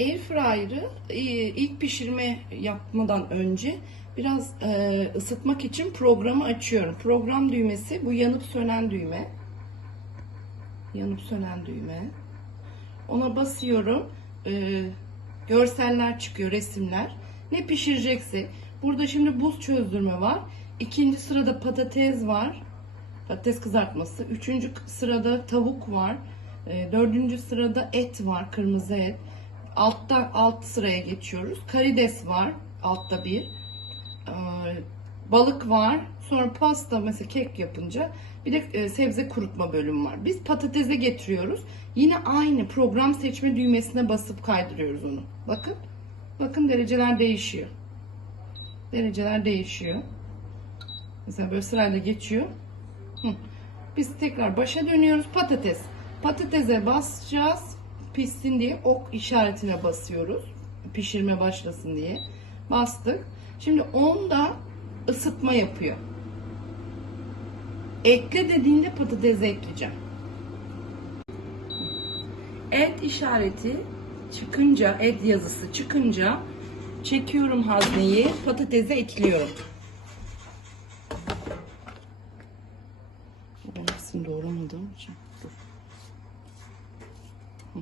Airfryer'ı e, ilk pişirme yapmadan önce biraz e, ısıtmak için programı açıyorum. Program düğmesi bu yanıp sönen düğme. Yanıp sönen düğme. Ona basıyorum. E, görseller çıkıyor, resimler. Ne pişirecekse. Burada şimdi buz çözdürme var. İkinci sırada patates var. Patates kızartması. Üçüncü sırada tavuk var. Dördüncü sırada et var, kırmızı et. Altta alt sıraya geçiyoruz. Karides var, altta bir. E, balık var. Sonra pasta mesela kek yapınca bir de e, sebze kurutma bölümü var. Biz patatese getiriyoruz. Yine aynı program seçme düğmesine basıp kaydırıyoruz onu. Bakın. Bakın dereceler değişiyor. Dereceler değişiyor. Mesela böyle sırayla geçiyor. Hı. Biz tekrar başa dönüyoruz. Patates. Patatese basacağız. Pişsin diye ok işaretine basıyoruz. Pişirme başlasın diye. Bastık. Şimdi onda ısıtma yapıyor. Ekle dediğinde patatese ekleyeceğim. Et işareti çıkınca, et yazısı çıkınca çekiyorum hazneyi, patatese ekliyorum. Ben hepsini doğramadığım için. Hı.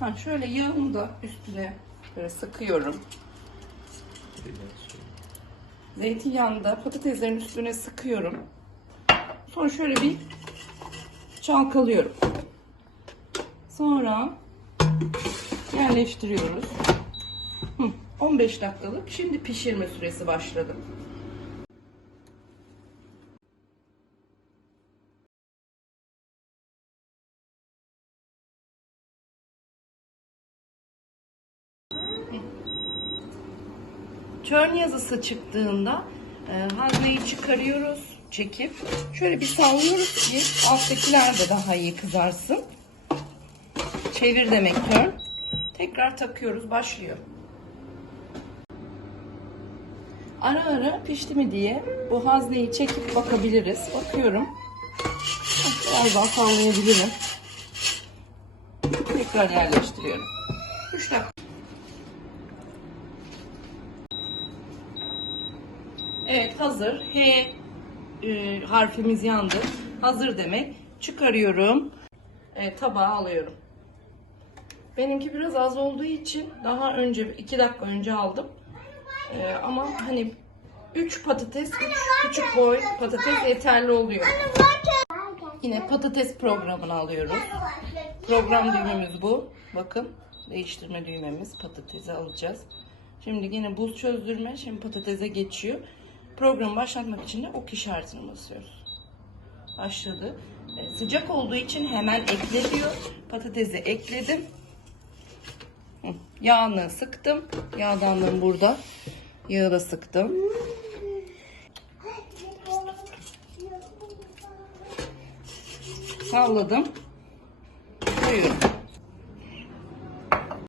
Ha, şöyle yağımı da üstüne böyle sıkıyorum. Zeytinyağını da patateslerin üstüne sıkıyorum. Sonra şöyle bir çalkalıyorum. Sonra yerleştiriyoruz. Hı, 15 dakikalık. Şimdi pişirme süresi başladı. Turn yazısı çıktığında e, hazneyi çıkarıyoruz çekip şöyle bir sallıyoruz ki alttakiler de daha iyi kızarsın. Çevir demek turn. Tekrar takıyoruz başlıyor. Ara ara pişti mi diye bu hazneyi çekip bakabiliriz. Bakıyorum. Biraz daha sallayabilirim. Tekrar yerleştiriyorum. 3 dakika. Evet hazır. H e, harfimiz yandı. Hazır demek. Çıkarıyorum. Evet, tabağa alıyorum. Benimki biraz az olduğu için daha önce 2 dakika önce aldım. E, ama hani 3 patates, 3 küçük boy patates yeterli oluyor. Yine patates programını alıyoruz. Program düğmemiz bu. Bakın değiştirme düğmemiz. Patatesi alacağız. Şimdi yine buz çözdürme. Şimdi patatese geçiyor. Programı başlatmak için de ok işaretini basıyoruz. Başladı. E, sıcak olduğu için hemen ekle diyor. Patatesi ekledim. Yağını sıktım. Yağdanlığım burada. Yağı da sıktım. Salladım. Koyuyorum.